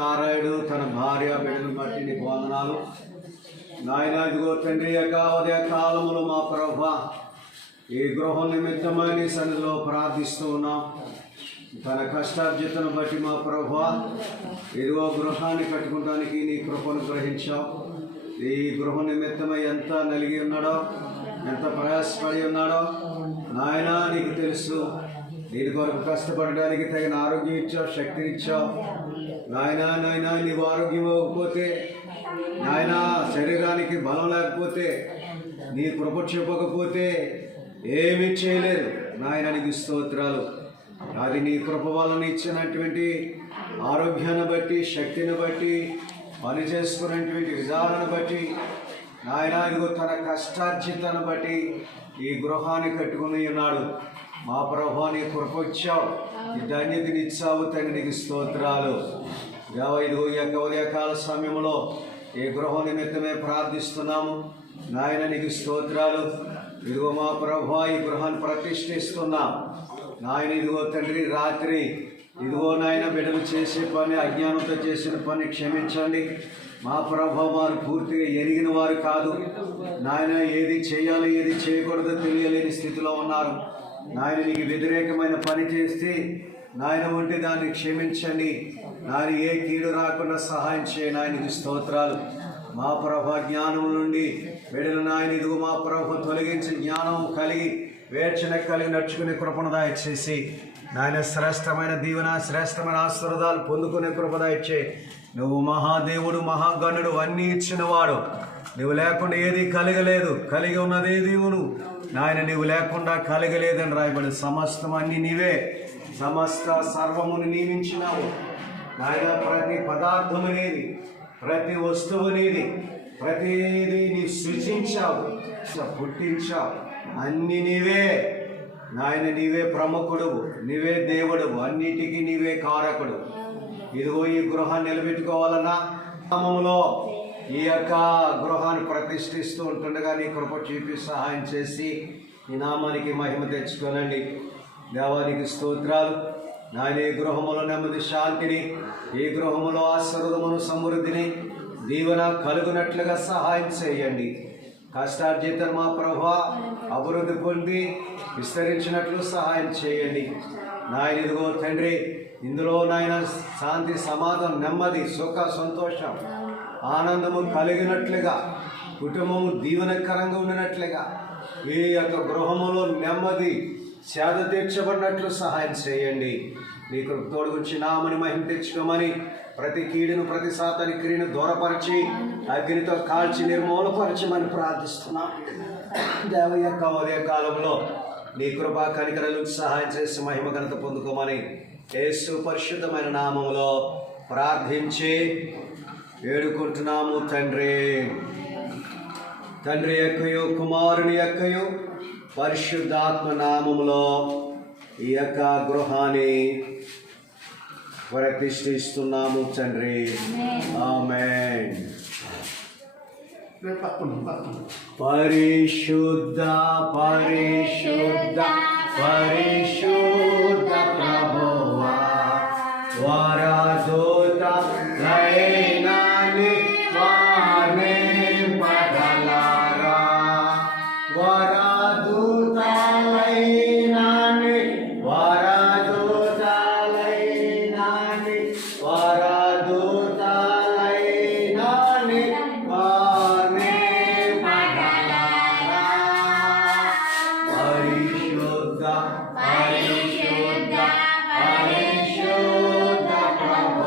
నారాయణుడు తన భార్య బిడ్డను బట్టి నీకు వందనాలు నాయన. ఇదిగో తండ్రి యొక్క ఉదయ కాలములు మా ప్రభువా ఈ గృహం నిమిత్తమై నీ సన్నిధిలో ప్రార్థిస్తూ ఉన్నాం. తన కష్టార్జితను బట్టి మా ప్రభువా ఇదిగో గృహాన్ని కట్టుకోవడానికి నీ కృపను గ్రహించావు. ఈ గృహం నిమిత్తమై ఎంత నలిగి ఉన్నాడో, ఎంత ప్రయాసపడి ఉన్నాడో నాయన నీకు తెలుసు. దీని కొరకు కష్టపడడానికి తగిన ఆరోగ్యం ఇచ్చావు, శక్తిని ఇచ్చావు నాయన. నీవు ఆరోగ్యం ఇవ్వకపోతే నాయన, శరీరానికి బలం లేకపోతే, నీ కృప చూపకపోతే ఏమీ చేయలేరు నాయన. నీకు స్తోత్రాలు. అది నీ కృప వలన ఇచ్చినటువంటి ఆరోగ్యాన్ని బట్టి, శక్తిని బట్టి, పని చేసుకున్నటువంటి విధానాన్ని బట్టి నాయన ఇదిగో తన కష్టార్జితాన్ని బట్టి ఈ గృహాన్ని కట్టుకుని ఉన్నాడు. మా ప్రభువా నీ కృప ఇచ్చావు, ఈ ధన్యతని ఇచ్చావు తండ్రి, నీకు స్తోత్రాలు. దేవా ఇదిగో ఈ యొక్క ఉదయకాల సమయంలో ఈ గృహం నిమిత్తమే ప్రార్థిస్తున్నాము నాయన, నీకు స్తోత్రాలు. ఇదిగో మా ప్రభువా ఈ గృహాన్ని ప్రతిష్ఠిస్తున్నాం నాయన. ఇదిగో తండ్రి రాత్రి ఇదిగో నాయన బిడ్డలు చేసే పని, అజ్ఞానంతో చేసిన పని క్షమించండి మా ప్రభువా. వారు పూర్తిగా ఎరిగిన వారు కాదు నాయన, ఏది చేయాలో ఏది చేయకూడదో తెలియలేని స్థితిలో ఉన్నారు నాయన. నీకు వ్యతిరేకమైన పని చేస్తే నాయన ఉంటే దాన్ని క్షమించండి నాయన. ఏ కీడు రాకుండా సహాయం చేయ నాయనకి స్తోత్రాలు. మా ప్రభువా జ్ఞానం నుండి బిడ్డలు నాయన ఇదిగో మా ప్రభువా తొలగించి జ్ఞానం కలిగి వేర్చన కలిగి నడుచుకునే కృపను దయచేసి నాయన శ్రేష్టమైన దీవెన, శ్రేష్టమైన ఆశీర్వాదాలు పొందుకునే కృప దయచేయి. నువ్వు మహాదేవుడు, మహాగణుడు, అన్నీ ఇచ్చినవాడు. నువ్వు లేకుండా ఏది కలగలేదు, కలిగి ఉన్నదే దేవుడు నాయన. నువ్వు లేకుండా కలగలేదని రాయబడి సమస్తం అన్ని నీవే, సమస్త సర్వమును నియమించినావు నాయన. ప్రతి పదార్థం అనేది, ప్రతి వస్తువు అనేది, ప్రతిదీ నీ సృజించావు, పుట్టించావు. అన్ని నీవే నాయన. నీవే ప్రముఖుడు, నీవే దేవుడు, అన్నిటికీ నీవే కారకుడు. ఇదిగో ఈ గృహాన్ని నిలబెట్టుకోవాలన్నా నామములో ఈ యొక్క గృహాన్ని ప్రతిష్ఠిస్తూ ఉంటుండగా నీ కృప చూపి సహాయం చేసి ఈ నామానికి మహిమ తెచ్చుకోనండి. దేవానికి స్తోత్రాలు నాయన. ఈ గృహములో నెమ్మది, శాంతిని, ఈ గృహములో ఆశీర్వాదమును, సమృద్ధిని, దీవెన కలుగునట్లుగా సహాయం చేయండి. కష్టార్జితం మా ప్రభువా అభివృద్ధి పొంది విస్తరించినట్లు సహాయం చేయండి నాయన. ఇదిగో తండ్రి ఇందులో నాయన శాంతి, సమాధానం, నెమ్మది, సుఖ, సంతోషం, ఆనందము కలిగినట్లుగా, కుటుంబము దీవెనకరంగా ఉండినట్లుగా, ఈ యొక్క గృహములో నెమ్మది సేద తీర్చబడినట్లు సహాయం చేయండి. మీకు తోడుగుచ్చి నామని మహిమ తెచ్చుకోమని ప్రతి కీడును, ప్రతి సాతాని క్రియను దూరపరిచి అగ్నితో కాల్చి నిర్మూలపరచమని ప్రార్థిస్తున్నాం. దేవ యొక్క ఉదయ కాలంలో నీ కృపా కనికరలకు సహాయం చేసి మహిమ ఘనత పొందుకోమని యేసు పరిశుద్ధమైన నామములో ప్రార్థించి వేడుకుంటున్నాము తండ్రి. తండ్రి యొక్కయు, కుమారుని యొక్కయు, పరిశుద్ధాత్మ నామములో ఈ యొక్క గృహాన్ని ప్రతిష్ఠిస్తున్నాము తండ్రి. ఆమేన్. పరిశుద్ధ పరిశుద్ధ పరిశుద్ధ ప్రభువా వరదూత లైనాని వానే పదలారా, వరదూత లైనాని, వరదూత లైనాని, వరదూత లైనాని వానే పదలారా. పరిశుద్ధ పరిశుద్ధ పరిశుద్ధ ప్రభువా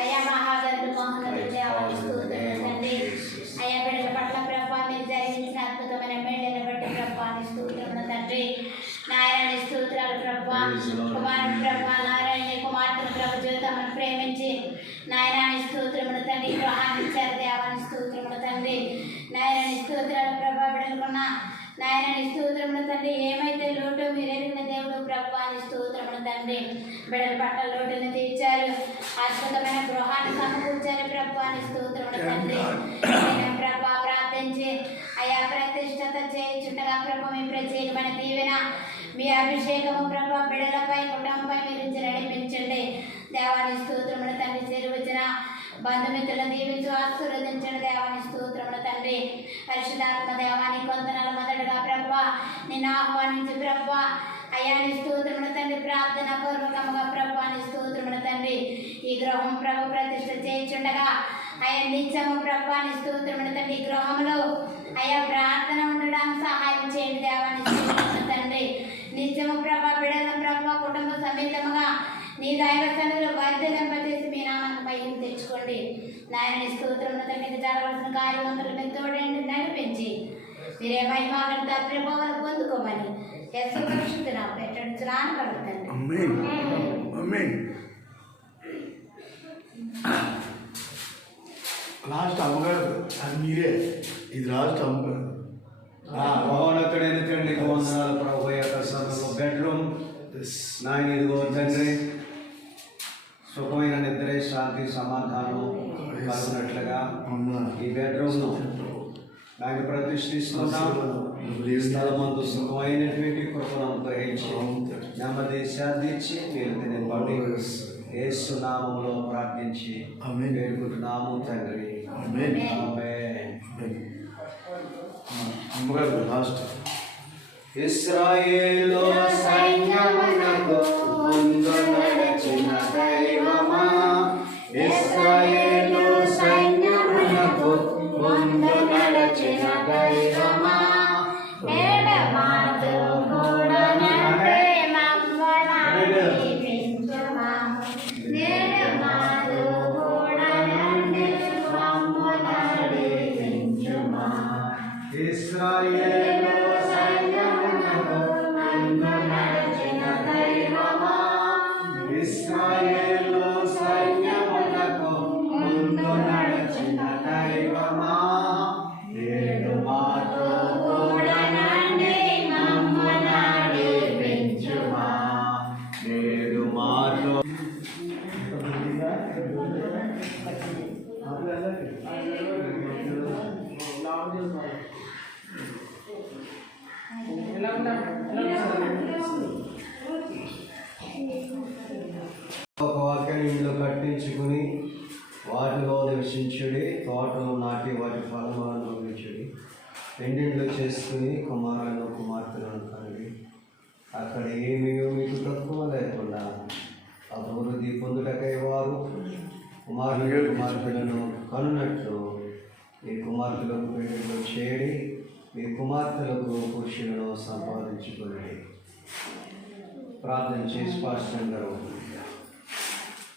అయ్యా మహాగరుడు మహోన్నతుడు దేవానికి స్తోత్రములు తండ్రి. అయ్యా బిడ్డల పట్ల ప్రభా మీరు జరిగించిన అద్భుతమైన మేళ్ళని బట్టి ప్రభాని స్తోత్రములు తండ్రి. నారాయణ స్తోత్రాలు ప్రభా. కుమారుడు ప్రభా నారాయణ కుమార్తెను ప్రభు జీవితమును ప్రేమించి నారాయణ స్తోత్రములు తండ్రి. గృహాన్ని ఇచ్చారు దేవాని స్తోత్రములు తండ్రి. నారాయణ స్తోత్రాలు ప్రభా. బిడ్డలుకున్న నాయన స్తోత్రములు తండ్రి. ఏమైతే లోటు మీరు ఎరిగిన దేవుడు ప్రభాని స్తోత్రములు తండ్రి. బిడ్డల పట్ల లోటుని తీర్చారు, అద్భుతమైన గృహాన్ని సమకూర్చారు ప్రభాని స్తోత్రములు తండ్రి. ప్రభా ప్రార్థించి అయా ప్రతిష్టత చేయించుండగా ప్రభు మీ ప్రత్యేకమైన దీవెన మీ అభిషేకము ప్రభా బిడ్డలపై కుటుంబంపై మీరు నడిపించండి దేవాని స్తోత్రములు తండ్రి. చేరువచ్చిన బంధుమిత్రులను దీవించు ఆశీర్వదించండి దేవాని స్తోత్రములు తండ్రి. పరిశుద్ధాత్మ దేవాని కొందనాలు మొదటగా ప్రభా నిన్ను ఆహ్వానించి ప్రభా అయాని స్తోత్రములు తండ్రి. ప్రార్థన పూర్వకముగా ప్రభాని స్తోత్రములు తండ్రి. ఈ గృహం ప్రభు ప్రతిష్ఠ చేయించుండగా అయా నిత్యము ప్రభాని స్తోత్రములు తండ్రి. ఈ గృహంలో అయా ప్రార్థన ఉండడానికి సహాయం చేయండి దేవాని స్తోత్రములు తండ్రి. నిత్యము ప్రభా బిడల ప్రభా కుటుంబ సమేతముగా నీ దైవస్థానంలో వర్ధలింపజేసి మీ నామాన్ని పైకి తెచ్చుకోండి నాయన. స్తోత్రములు తండ్రి. జరగవలసిన కార్యమంతులు మీరు తోడండి నడిపించి మీరే మహిమాగంత ప్రభావాలు పొందుకోమని యేసు పరిశుద్ధ నామములో పెట్టడుచున్నాను పలుకుతండి. లాస్ట్ అమ్మగారు అది మీరే, ఇది లాస్ట్ అమ్మగారు. మహోన్నతుడైన తండ్రి వందనాలు ప్రభు యొక్క సన్నిధిలో బెడ్రూమ్ నాయన ఇదిగో తండ్రి సుఖమైన నిద్ర శాంతి సమాధానం కలుగునట్లుగా ఈ బెడ్రూమ్ను ఆయన ప్రతిష్ఠిస్తున్నాం. స్థలమందు సుఖమైనటువంటి కృపను గ్రహించి నెమ్మది శాంతించి మీరు తినబడి యేసు నామములో ప్రార్థించి వేడుకుంటున్నాము తండ్రి. అమ్మగారు లాస్ట్. ఇశ్రాయేలు సైన్యమునకు ముందు నడిచిన దైవమా, ఇశ్రాయేలు సైన్యమునకు ముందు నడిచిన దైవమా, మేడమాతో కూడనంటే మమ్మల్నిపించుమా, మేడమాతో కూడనంటే మమ్మల్నిపించుమా. ఇశ్రాయేలు సైన్యమునకు ముందు నడిచిన దైవమా, ఇశ్రాయేలు సైన్యమునకు ముందు నడిచిన దైవమా, నేడు మాతో కూడనండి మమ్మల్ని పెంచుమా, నేడు మాతో ఒక వాక్యాన్ని ఇంట్లో కట్టించుకుని వాటిలో నివసించుడి, తోటలు నాటి వాటి ఫలములను అనుభవించుడి, పెండిండ్లు చేసుకుని కుమారులను కుమార్తెలను కనుడి, అక్కడ ఏమీ మీకు తక్కువ లేకుండా అభివృద్ధి పొందుటకై వారు కుమారులు కుమార్తెలను కనున్నట్లు మీ కుమార్తెలకు పెళ్లిళ్ళు చేయడి, మీ కుమార్తెలకు పురుషులను సంపాదించుకోండి. ప్రార్థన చేసి పాస్టర్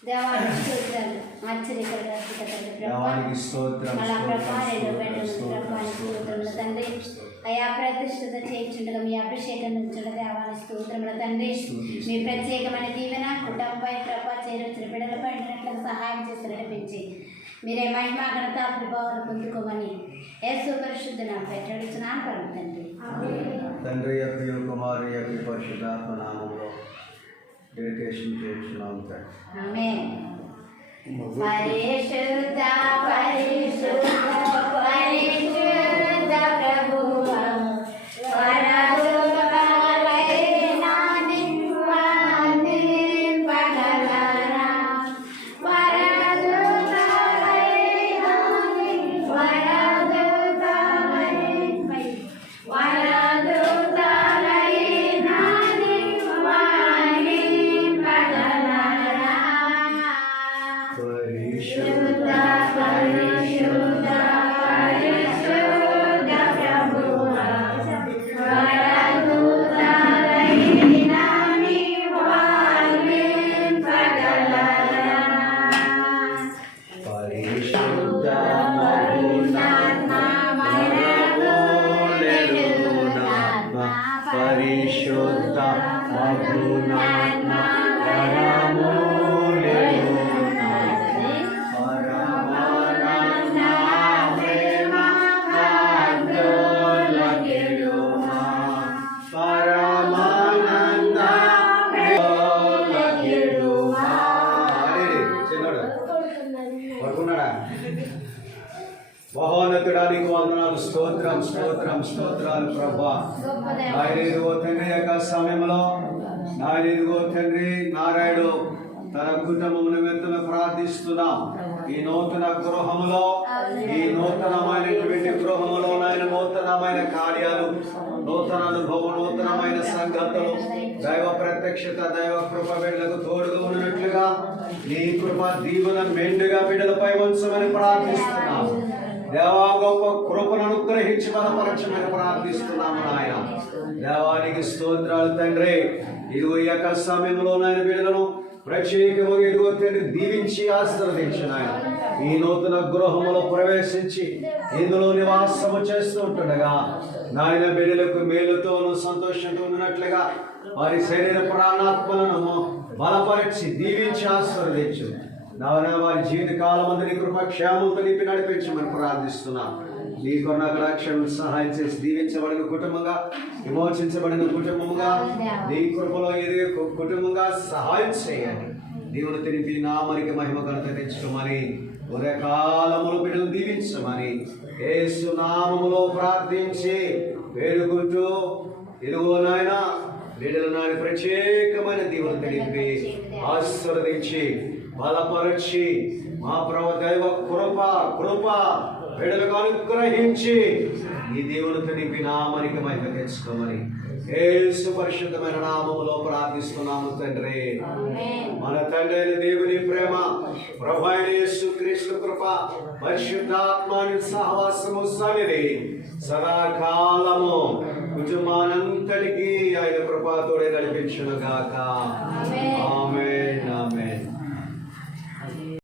దేవానికి స్తోత్రాలు. ఆశ్చర్యకరంగా దేవానికి స్తోత్రం తండ్రి. అయా ప్రతిష్ఠత చేయించుండగా మీ అభిషేకం నుంచి దేవానికి స్తోత్రముల తండ్రి. మీ ప్రత్యేకమైన దీవెన కుటుంబంపై ప్రభా చేరొచ్చిన బిడ్డలపై సహాయం చేసి నడిపించి మీరే మహిమా ఘనత ప్రభావాలు పొందుకోమని యేసు పరిశుద్ధ నామములో పెట్టడుచున్నాను పలుకుతండి. తండ్రి యొక్క కుమారు యొక్క పరిశుద్ధాత్మ నామములో డెడికేషన్ చేస్తున్నాం తండ్రి. ఆమేన్. పరిశుద్ధ పరిశుద్ధ పరిశుద్ధ ప్రభువా, వరదులైన నిన్ను పగలరా, వరదులైన పరిశుద్ధ పరిశుద్ధ పరిశుద్ధ మహోన్నతుడానికి వందనాలు, స్తోత్రం స్తోత్రం స్తోత్రాలు ప్రభా. ఆయన ఇదిగో తండ్రి యొక్క సమయంలో నాయన ఇదిగో తండ్రి నారాయణ తన కుటుంబం నిమిత్తమే ప్రార్థిస్తున్నాం. ఈ నూతన గృహములో, ఈ నూతనమైనటువంటి గృహములో నాయన నూతనమైన కార్యాలు, నూతన అనుభవం, నూతనమైన సంగతులు, దైవ ప్రత్యక్షత, దైవ కృప బిడ్డలకు తోడుగా ఉన్నట్లుగా నీ కృప దీవెన మెండుగా బిడ్డలపై ఉంచమని ప్రార్థిస్తున్నాం. దేవా గొప్ప కృపను అనుగ్రహించి బలపరచమని ప్రార్థిస్తున్నాము నాయన. దేవానికి స్తోత్రాలు తండ్రి. ఇదిగో ఈ యొక్క సమయంలో నాయన బిడ్డలను ప్రత్యేకముగా ఇదిగో తండ్రి దీవించి ఆశీర్వదించిన ఆయన ఈ నూతన గృహములో ప్రవేశించి ఇందులో నివాసము చేస్తూ ఉంటుండగా నాయన బిడ్డలకు మేలుతోనూ సంతోషంతో ఉన్నట్లుగా వారి శరీర ప్రాణాత్మలను బలపరిచి దీవించి ఆశీర్వదించు. వారి జీవిత కాలం అంతా నీ కృప క్షేమంతో నింపి నడిపించమని ప్రార్థిస్తున్నాం. నీ కొన్న క్షేమం సహాయం చేసి దీవించబడిన కుటుంబంగా, విమోచించబడిన కుటుంబంగా, నీ కృపలో ఎదిగే కుటుంబంగా సహాయం చేయండి. దేవుని తెలిపి నామరికి మహిమ ఘనత తెచ్చుకోమని, ఉదయకాలములు బిడ్డలు దీవించమని యేసు నామములో ప్రార్థించి వేడుకుంటూ ఇదిగో నాయన బిడ్డలు నాయన ప్రత్యేకమైన దీవులు తెలిపి ఆశీర్వదించి బలపరచి మా ప్రభు దైవ కృప బిడ్డలకు అనుగ్రహించి ఈ దేవునితో నింపి నామనికి మహిమ తెచ్చుకోమని యేసు పరిశుద్ధమైన నామములో ప్రార్థిస్తున్నాము తండ్రి. మన తండ్రి అయిన దేవుని ప్రేమ, ప్రభు అయిన యేసు క్రీస్తు కృప, పరిశుద్ధాత్మని సహవాసము సన్నిధి సదాకాలము కుటుంబానంతటికీ ఆయన కృపతోడే నడిపించును గాక. ఆమేన్.